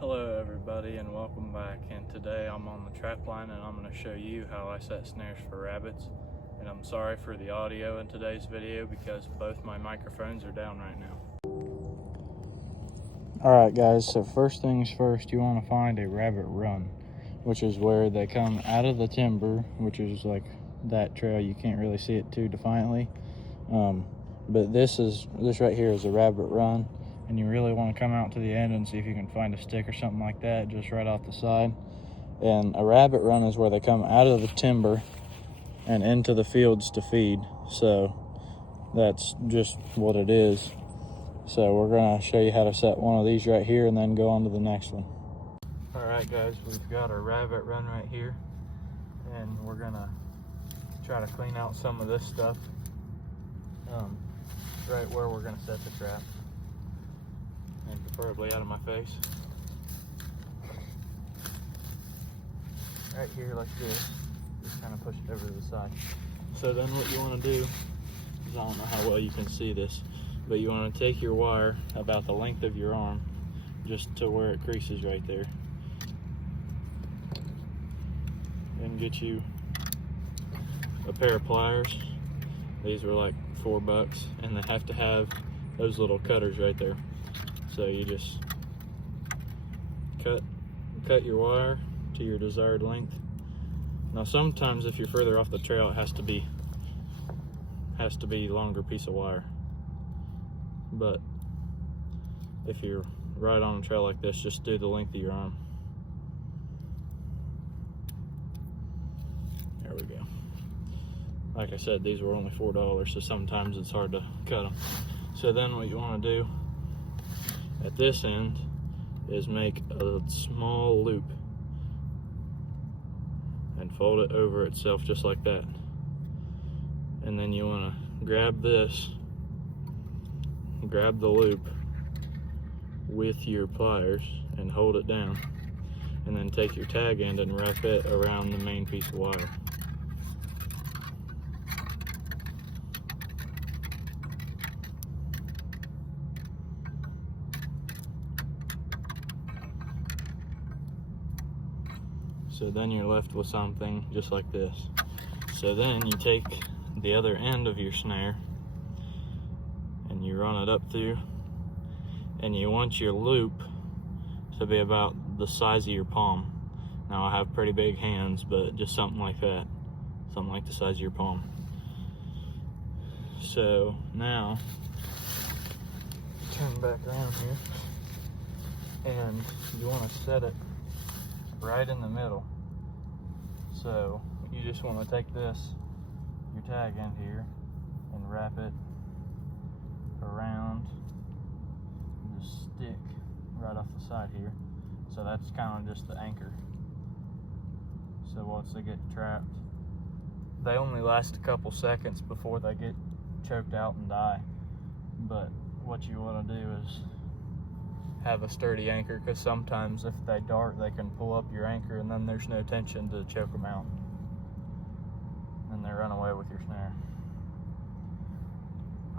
Hello everybody and welcome back, and today I'm on the trap line and I'm going to show you how I set snares for rabbits. And I'm sorry for the audio in today's video because both my microphones are down right now. Alright guys, so first things first, you want to find a rabbit run, which is where they come out of the timber, which is like that trail. You can't really see it too defiantly, but this right here is a rabbit run. And you really want to come out to the end and see if you can find a stick or something like that just right off the side. And a rabbit run is where they come out of the timber and into the fields to feed. So that's just what it is. So we're going to show you how to set one of these right here and then go on to the next one. All right guys, we've got our rabbit run right here, and we're going to try to clean out some of this stuff right where we're going to set the trap. And preferably out of my face. Right here like this, just kind of push it over to the side. So then what you want to do is, I don't know how well you can see this, but you want to take your wire about the length of your arm, just to where it creases right there, and get you a pair of pliers. These were like $4, and they have to have those little cutters right there. So you just cut your wire to your desired length. Now sometimes if you're further off the trail, it has to be a longer piece of wire. But if you're right on a trail like this, just do the length of your arm. There we go. Like I said, these were only $4, so sometimes it's hard to cut them. So then what you want to do at this end is make a small loop and fold it over itself just like that. And then you want to grab this, grab the loop with your pliers and hold it down, and then take your tag end and wrap it around the main piece of wire. So then you're left with something just like this. So then you take the other end of your snare and you run it up through, and you want your loop to be about the size of your palm. Now I have pretty big hands, but just something like that, something like the size of your palm. So now turn back around here, and you want to set it right in the middle. So you just want to take this, your tag end here, and wrap it around the stick right off the side here. So that's kind of just the anchor. So once they get trapped, they only last a couple seconds before they get choked out and die. But what you want to do is have a sturdy anchor, because sometimes if they dart, they can pull up your anchor and then there's no tension to choke them out, and they run away with your snare.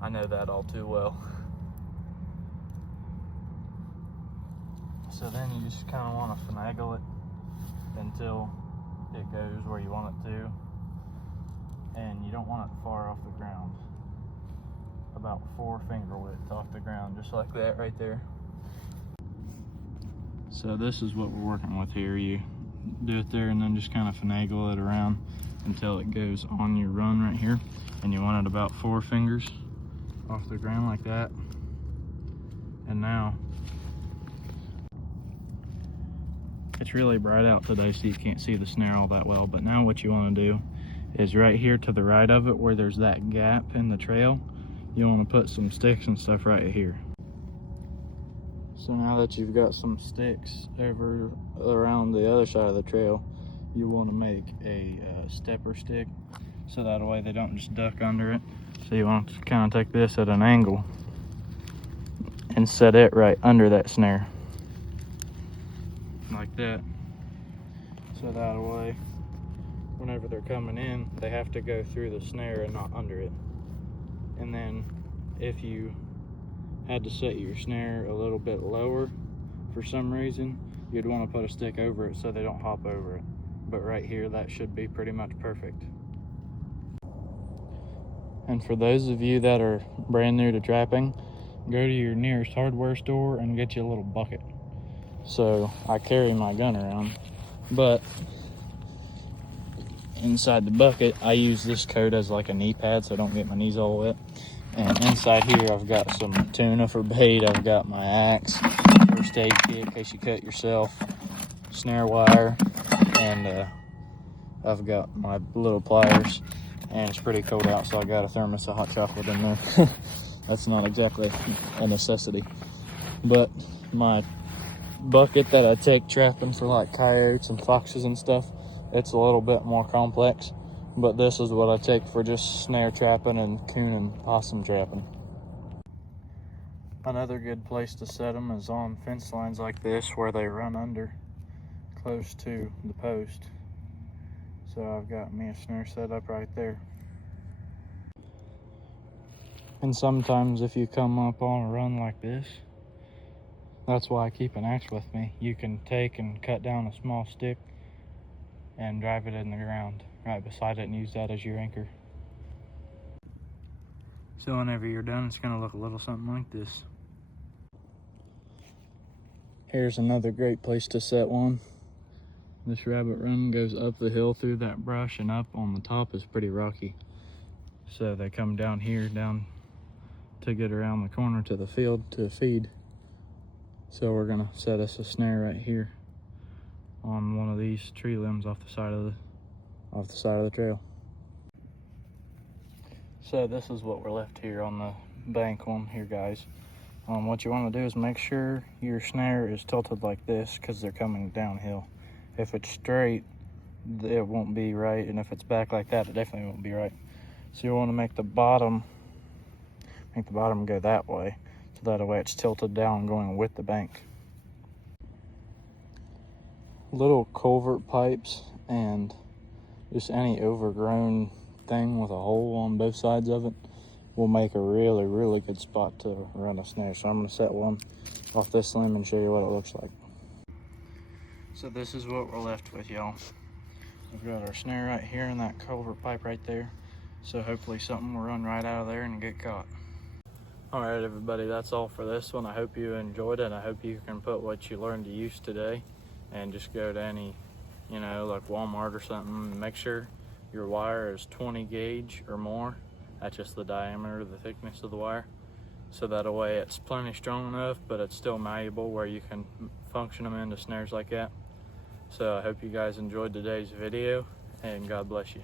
I know that all too well. So then you just kind of want to finagle it until it goes where you want it to, and you don't want it far off the ground, about 4 finger width off the ground, just like that right there. So this is what we're working with here. You do it there and then just kind of finagle it around until it goes on your run right here, and you want it about 4 fingers off the ground like that. And now it's really bright out today, so you can't see the snare all that well, but now what you want to do is right here to the right of it, where there's that gap in the trail, you want to put some sticks and stuff right here. So now that you've got some sticks over around the other side of the trail, you want to make a stepper stick, so that way they don't just duck under it. So you want to kind of take this at an angle and set it right under that snare, like that. So that way, whenever they're coming in, they have to go through the snare and not under it. And then if you had to set your snare a little bit lower, for some reason, you'd want to put a stick over it so they don't hop over it. But right here, that should be pretty much perfect. And for those of you that are brand new to trapping, go to your nearest hardware store and get you a little bucket. So I carry my gun around, but inside the bucket, I use this coat as like a knee pad so I don't get my knees all wet. And inside here, I've got some tuna for bait. I've got my axe, first aid kit in case you cut yourself, snare wire, and I've got my little pliers. And it's pretty cold out, so I got a thermos of hot chocolate in there. That's not exactly a necessity. But my bucket that I take trapping for like coyotes and foxes and stuff, it's a little bit more complex. But this is what I take for just snare trapping and coon and possum trapping. Another good place to set them is on fence lines like this where they run under close to the post. So I've got me a snare set up right there. And sometimes if you come up on a run like this, that's why I keep an axe with me. You can take and cut down a small stick and drive it in the ground right beside it and use that as your anchor. So whenever you're done, it's gonna look a little something like this. Here's another great place to set one. This rabbit run goes up the hill through that brush, and up on the top is pretty rocky. So they come down here, down to get around the corner to the field to feed. So we're gonna set us a snare right here on one of these tree limbs off the side of the trail. So this is what we're left here on the bank one here, guys. What you want to do is make sure your snare is tilted like this because they're coming downhill. If it's straight, it won't be right, and if it's back like that, it definitely won't be right. So you want to make the bottom go that way, so that way it's tilted down going with the bank. Little culvert pipes and just any overgrown thing with a hole on both sides of it will make a really, really good spot to run a snare. So I'm going to set one off this limb and show you what it looks like. So this is what we're left with, y'all. We've got our snare right here and that culvert pipe right there. So hopefully something will run right out of there and get caught. All right, everybody, that's all for this one. I hope you enjoyed it. I hope you can put what you learned to use today and just go to any, like Walmart or something, and make sure your wire is 20 gauge or more. That's just the diameter, the thickness of the wire. So that way it's plenty strong enough, but it's still malleable where you can function them into snares like that. So I hope you guys enjoyed today's video, and God bless you.